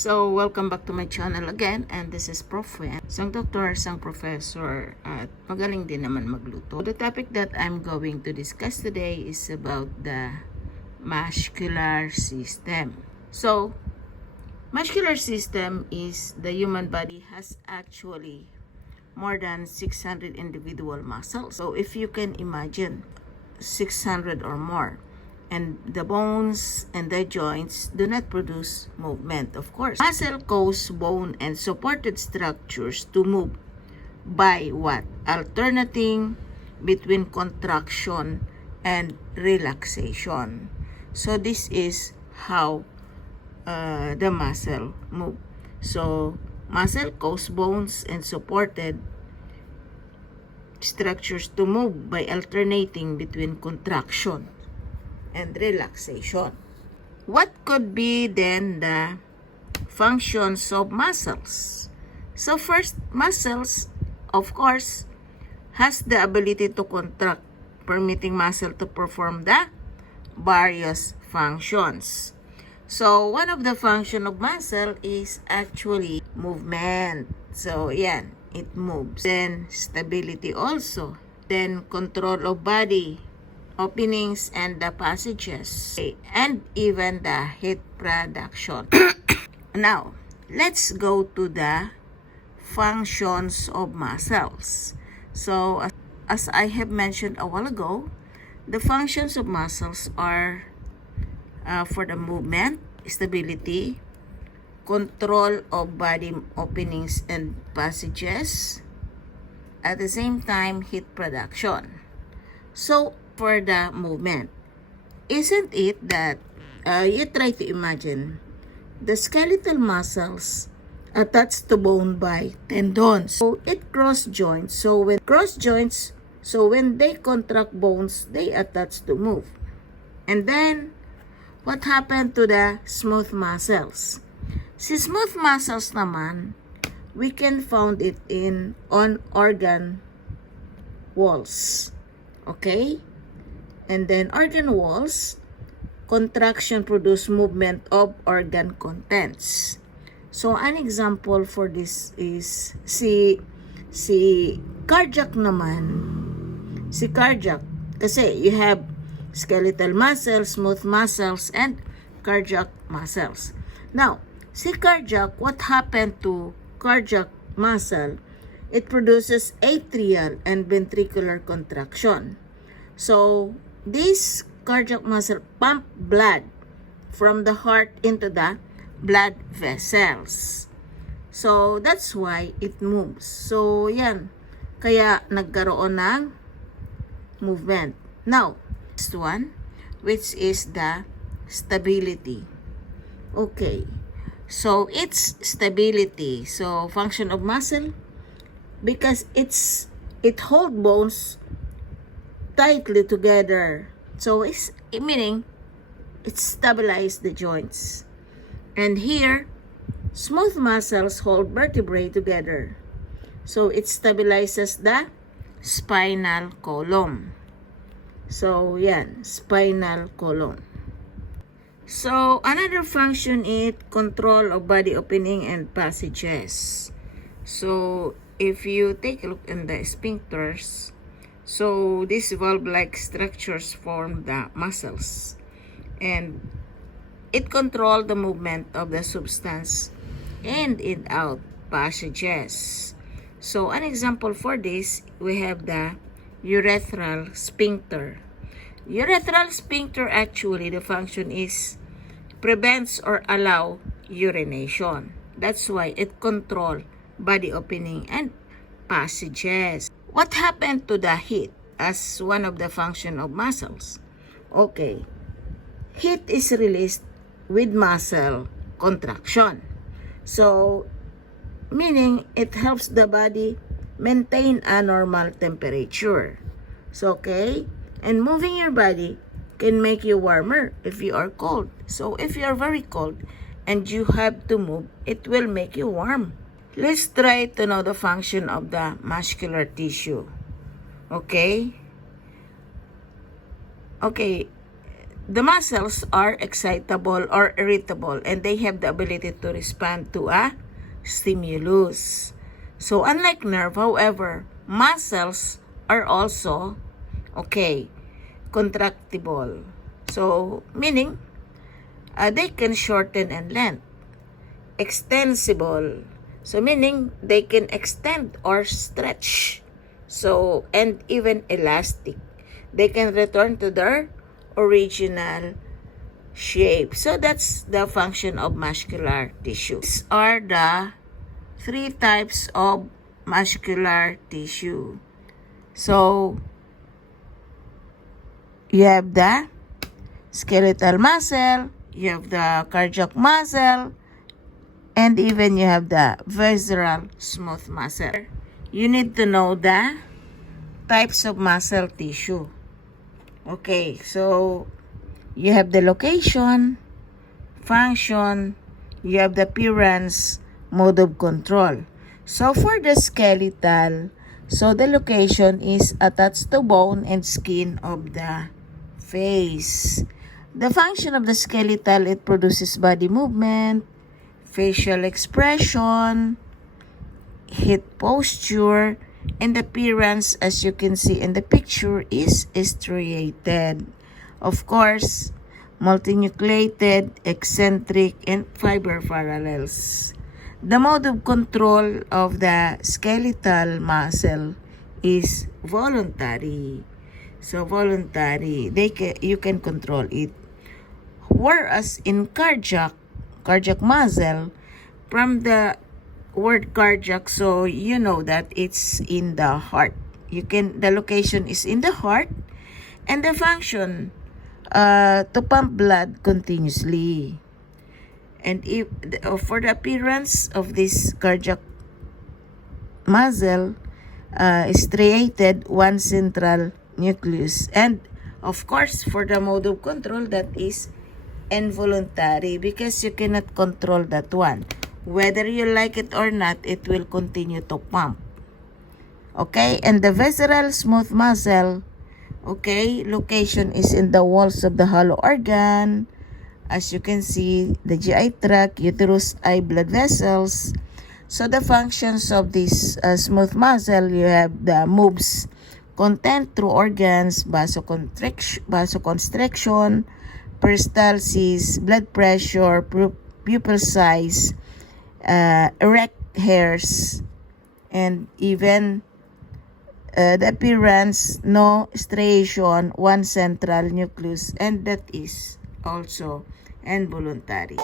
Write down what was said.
So, welcome back to my channel again, and this is Prof. Wen. Isang doktor, isang professor, at magaling din naman magluto. The topic that I'm going to discuss today is about the muscular system. So, muscular system is the human body has actually more than 600 individual muscles. So, if you can imagine 600 or more, and the bones and the joints do not produce movement, of course. Muscle cause bone and supported structures to move by what? Alternating between contraction and relaxation. So this is how the muscle move. So muscle cause bones and supported structures to move by alternating between contraction and relaxation. What could be then the functions of muscles? So first, muscles, of course, has the ability to contract, permitting muscle to perform the various functions. So one of the function of muscle is actually movement. So yan, it moves. Then stability also. Then control of body openings and the passages, and even the heat production. Now, let's go to the functions of muscles. So, as I have mentioned a while ago, the functions of muscles are for the movement, stability, control of body openings and passages, at the same time, heat production. So, for the movement, isn't it that you try to imagine the skeletal muscles attached to bone by tendons? So it cross joints. So when they contract bones, they attach to move. And then what happened to the smooth muscles? Si smooth muscles naman, we can found it on organ walls. Okay? And then organ walls, contraction produce movement of organ contents. So an example for this is si cardiac naman. Si cardiac, kasi you have skeletal muscles, smooth muscles, and cardiac muscles. Now, si cardiac, what happened to cardiac muscle? It produces atrial and ventricular contraction. So, this cardiac muscle pump blood from the heart into the blood vessels. So, that's why it moves. So, yan. Kaya nagkaroon ng movement. Now, next one, which is the stability. Okay. So, it's stability. So, function of muscle, because it hold bones tightly together. So it's meaning it stabilizes the joints. And here, smooth muscles hold vertebrae together. So it stabilizes the spinal column. So yan, spinal column. So another function is control of body opening and passages. So if you take a look in the sphincters, so these valve-like structures form the muscles, and it controls the movement of the substance in and out passages. So an example for this, we have the urethral sphincter. Urethral sphincter, actually the function is prevents or allow urination. That's why it controls body opening and passages. What happened to the heat as one of the function of muscles? Okay. Heat is released with muscle contraction. So, meaning it helps the body maintain a normal temperature. So, okay. And moving your body can make you warmer if you are cold. So, if you are very cold and you have to move, it will make you warm. Let's try to know the function of the muscular tissue. Okay? Okay. the muscles are excitable or irritable, and they have the ability to respond to a stimulus. So unlike nerve, however, muscles are also, contractible. So meaning, they can shorten and length. Extensible. So meaning, they can extend or stretch. So, and even elastic. They can return to their original shape. So that's the function of muscular tissue. These are the 3 types of muscular tissue. So, you have the skeletal muscle, you have the cardiac muscle, and even you have the visceral smooth muscle. You need to know the types of muscle tissue. Okay, so you have the location, function, you have the appearance, mode of control. So for the skeletal, so the location is attached to bone and skin of the face. The function of the skeletal, it produces body movement, facial expression, head posture, and appearance, as you can see in the picture, is striated. Of course, multinucleated, eccentric, and fiber parallels. The mode of control of the skeletal muscle is voluntary. So voluntary, you can control it. Whereas in cardiac muscle, from the word cardiac, so you know that it's in the heart. The location is in the heart, and the function to pump blood continuously. And if for the appearance of this cardiac muscle, striated, one central nucleus. And of course, for the mode of control, that is involuntary, because you cannot control that one. Whether you like it or not, it will continue to pump. Okay, and the visceral smooth muscle, location is in the walls of the hollow organ. As you can see, the GI tract, uterus, eye, blood vessels. So the functions of this smooth muscle, you have the moves content through organs, vasoconstriction, peristalsis, blood pressure, pupil size, erect hairs, and even the appearance, no striation, one central nucleus, and that is also involuntary.